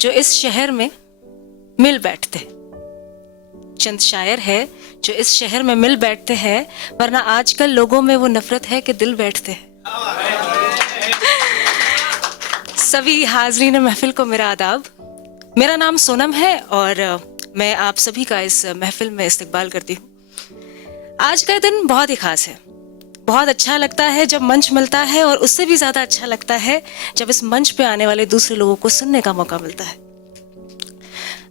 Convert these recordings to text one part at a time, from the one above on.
जो इस शहर में मिल बैठते हैं। चंद शायर है जो इस शहर में मिल बैठते हैं, वरना आजकल लोगों में वो नफरत है कि दिल बैठते हैं। सभी हाजरीन महफिल को मेरा आदाब। मेरा नाम सोनम है और मैं आप सभी का इस महफिल में इस्तकबाल करती हूँ। आज का दिन बहुत ही खास है। बहुत अच्छा लगता है जब मंच मिलता है, और उससे भी ज़्यादा अच्छा लगता है जब इस मंच पे आने वाले दूसरे लोगों को सुनने का मौका मिलता है।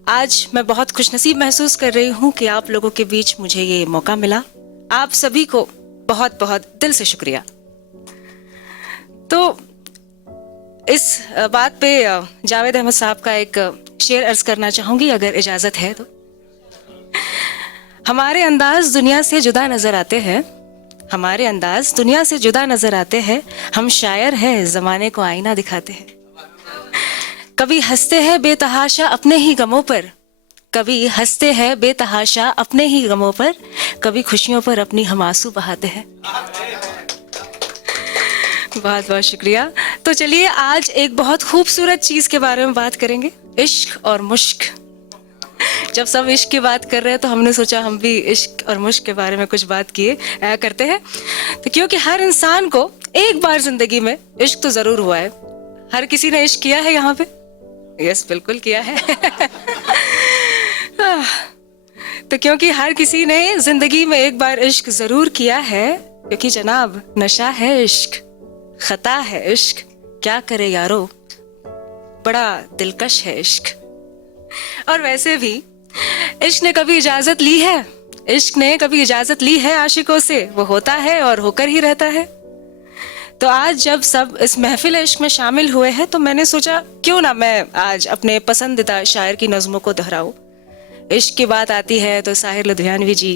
आज मैं बहुत खुशनसीब महसूस कर रही हूँ कि आप लोगों के बीच मुझे ये मौका मिला। आप सभी को बहुत बहुत दिल से शुक्रिया। तो इस बात पे जावेद अहमद साहब का एक शेर अर्ज करना चाहूँगी, अगर इजाज़त है तो। हमारे अंदाज दुनिया से जुदा नज़र आते हैं, हमारे अंदाज दुनिया से जुदा नज़र आते हैं, हम शायर हैं ज़माने को आईना दिखाते हैं। कभी हंसते हैं बेतहाशा अपने ही गमों पर, कभी हंसते हैं बेतहाशा अपने ही गमों पर, कभी खुशियों पर अपनी हम आंसू बहाते हैं। बहुत बहुत शुक्रिया। तो चलिए आज एक बहुत खूबसूरत चीज़ के बारे में बात करेंगे, इश्क और मुश्क। जब सब इश्क की बात कर रहे हैं तो हमने सोचा हम भी इश्क और मुश्क के बारे में कुछ बात किए करते हैं। तो क्योंकि हर इंसान को एक बार जिंदगी में इश्क तो ज़रूर हुआ है। हर किसी ने इश्क किया है यहाँ पे? यस, बिल्कुल किया है। तो क्योंकि हर किसी ने जिंदगी में एक बार इश्क ज़रूर किया है, क्योंकि जनाब नशा है इश्क, खता है इश्क, क्या करे यारो, बड़ा दिलकश है इश्क। और वैसे भी इश्क ने कभी इजाजत ली है, इश्क ने कभी इजाजत ली है आशिकों से? वो होता है और होकर ही रहता है। तो आज जब सब इस महफिल इश्क में शामिल हुए हैं तो मैंने सोचा क्यों ना मैं आज अपने पसंदीदा शायर की नज़मों को दोहराऊं। इश्क की बात आती है तो साहिर लुधियानवी जी,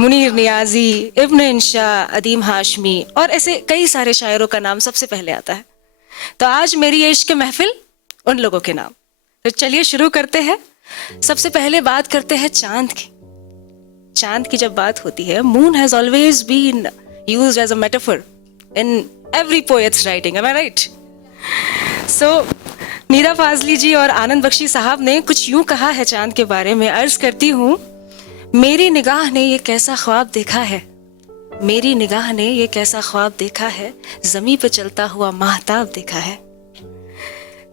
मुनीर नियाजी, इब्न इंशा, अदीम हाशमी और ऐसे कई सारे शायरों का नाम सबसे पहले आता है। तो आज मेरी ये इश्क महफिल उन लोगों के नाम। तो चलिए शुरू करते हैं। सबसे पहले बात करते हैं चांद की। चांद की जब बात होती है, moon has always been used as a metaphor in every poets writing, am I right? So Nida Fazli ji और आनंद बख्शी साहब ने कुछ यूं कहा है चांद के बारे में। अर्ज करती हूँ, मेरी निगाह ने ये कैसा ख्वाब देखा है, मेरी निगाह ने ये कैसा ख्वाब देखा है, ज़मीं पे चलता हुआ माहताब देखा है।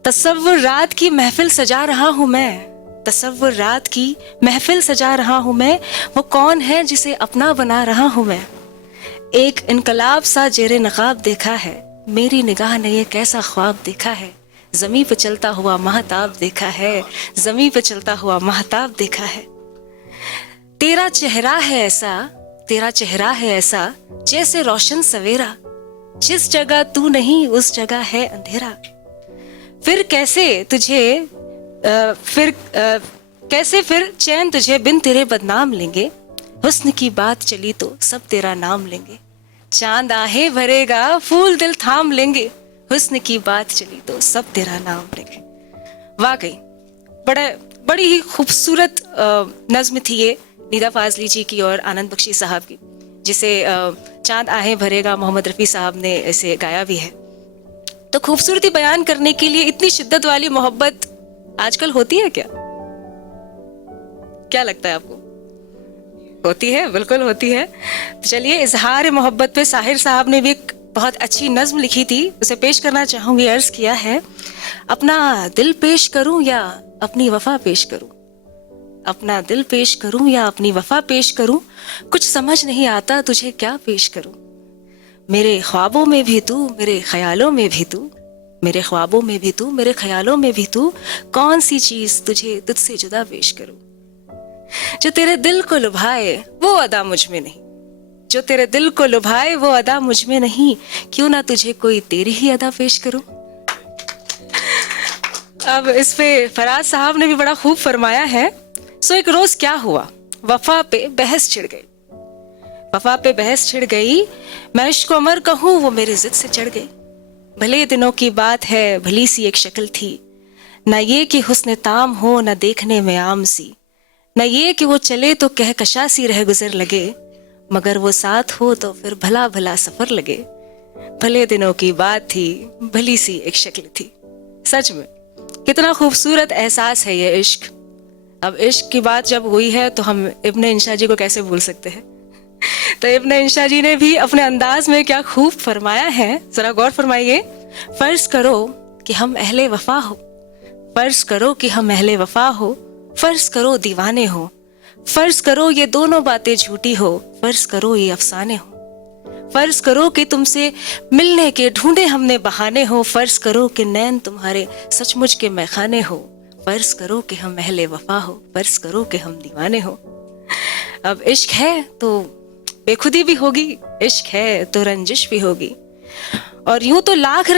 तसव्वुर रात की महफिल सजा रहा हूँ मैं, तसव्वुर रात की महफिल सजा रहा हूँ मैं, वो कौन है जिसे अपना बना रहा हूँ मैं। एक इनकलाब सा जेरे नकाब देखा है, मेरी निगाह ने ये कैसा ख्वाब देखा है, ज़मीं पे चलता हुआ महताब देखा है, ज़मीं पे चलता हुआ महताब देखा है। तेरा चेहरा है ऐसा, तेरा चेहरा है ऐसा, जैसे रोशन सवेरा, जिस जगह तू नहीं उस जगह है अंधेरा। फिर कैसे तुझे कैसे फिर चैन तुझे बिन तेरे बदनाम लेंगे, हुस्न की बात चली तो सब तेरा नाम लेंगे। चांद आहें भरेगा फूल दिल थाम लेंगे, हुस्न की बात चली तो सब तेरा नाम लेंगे। वाकई बड़ी ही खूबसूरत नज्म थी ये, नीरा फाजली जी की और आनंद बख्शी साहब की, जिसे चांद आहें भरेगा मोहम्मद रफ़ी साहब ने इसे गाया भी है। तो खूबसूरती बयान करने के लिए इतनी शिद्दत वाली मोहब्बत आजकल होती है क्या? क्या लगता है आपको? होती है, बिल्कुल होती है। तो चलिए, इजहार मोहब्बत पे साहिर साहब ने भी एक बहुत अच्छी नज्म लिखी थी, उसे पेश करना चाहूंगी। अर्ज किया है, अपना दिल पेश करूं या अपनी वफा पेश करूं, अपना दिल पेश करूं या अपनी वफा पेश करूं, कुछ समझ नहीं आता तुझे क्या पेश करूं। मेरे ख्वाबों में भी तू, मेरे ख्यालों में भी तू, मेरे ख्वाबों में भी तू, मेरे ख्यालों में भी तू, कौन सी चीज तुझे तुझसे जुदा पेश करूं। जो तेरे दिल को लुभाए वो अदा मुझ में नहीं, जो तेरे दिल को लुभाए वो अदा मुझ में नहीं, क्यों ना तुझे कोई तेरी ही अदा पेश करूं। अब इस पे फराज साहब ने भी बड़ा खूब फरमाया है। सो एक रोज क्या हुआ, वफा पे बहस छिड़ गई, वफा पे बहस छिड़ गई, मैं इश्क उमर कहूँ वो मेरी जिद से चढ़ गई। भले दिनों की बात है, भली सी एक शक्ल थी, न ये कि हुस्न ताम हो न देखने में आम सी, न ये कि वो चले तो कहकशा सी रह गुजर लगे, मगर वो साथ हो तो फिर भला भला सफर लगे। भले दिनों की बात थी, भली सी एक शक्ल थी। सच में कितना खूबसूरत एहसास है ये इश्क। अब इश्क की बात जब हुई है तो हम इब्ने इंशा जी को कैसे भूल सकते हैं। तो इब्ने इंशा जी ने भी अपने अंदाज में क्या खूब फरमाया है, जरा गौर फरमाइए। फर्ज करो कि हम अहले वफा हो, फर्ज करो कि हम अहले वफा हो, फर्ज करो दीवाने हो, फर्ज करो ये दोनों बातें झूठी हो, फर्ज करो ये अफसाने हो, फर्ज करो कि तुमसे मिलने के ढूंढे हमने बहाने हो, फर्ज करो कि नैन तुम्हारे सचमुच के मैखाने हो, फर्ज करो कि हम अहले वफा हो, फर्ज करो कि हम दीवाने हो। अब इश्क है तो बेखुदी भी होगी, इश्क है तो रंजिश भी होगी। और यूं तो लाख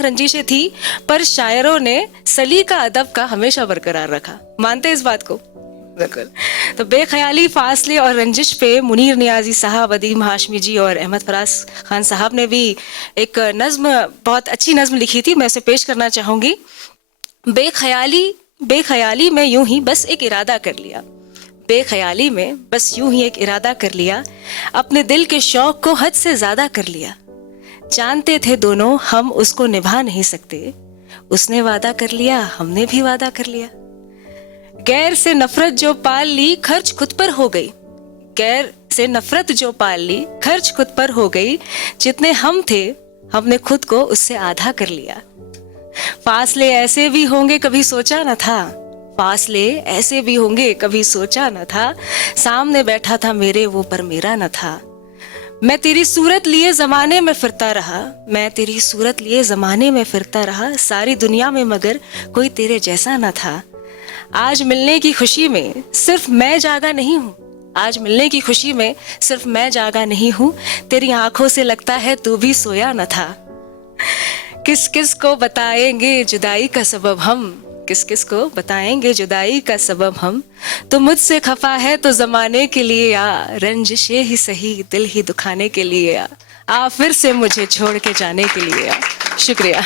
रंजिशें थी, पर शायरों ने सलीका अदब का हमेशा बरकरार रखा। मानते इस बात को? बिल्कुल। तो बेख्याली, फासले और रंजिश पे मुनीर नियाजी साहब, अदीम हाशमी जी और अहमद फराज खान साहब ने भी एक नज्म, बहुत अच्छी नज्म लिखी थी, मैं उसे पेश करना चाहूंगी। बेख्याली में यूं ही बस एक इरादा कर लिया, बेख्याली में बस यूं ही एक इरादा कर लिया, अपने दिल के शौक को हद से ज्यादा कर लिया। जानते थे दोनों हम उसको निभा नहीं सकते, उसने वादा कर लिया, हमने भी वादा कर लिया। गैर से नफरत जो पाल ली, खर्च खुद पर हो गई, गैर से नफरत जो पाल ली, खर्च खुद पर हो गई। जितने हम थे हमने खुद को उससे आधा कर लिया। फासले ऐसे भी होंगे कभी सोचा न था, फासले ऐसे भी होंगे कभी सोचा न था। सामने बैठा था मेरे वो पर मेरा न था। मैं तेरी सूरत लिए जमाने में फिरता रहा, मैं तेरी सूरत लिए जमाने में फिरता रहा। सारी दुनिया में मगर कोई तेरे जैसा न था। आज मिलने की खुशी में सिर्फ मैं जागा नहीं हूँ, आज मिलने की खुशी में सिर्फ मैं जागा नहीं हूँ। तेरी आंखों से लगता है तू भी सोया न था। किस किस को बताएंगे जुदाई का सबब हम, किस किस को बताएंगे जुदाई का सबब हम। तो मुझसे खफा है तो जमाने के लिए आ, रंजिशे ही सही दिल ही दुखाने के लिए आ फिर से मुझे छोड़ के जाने के लिए आ। शुक्रिया।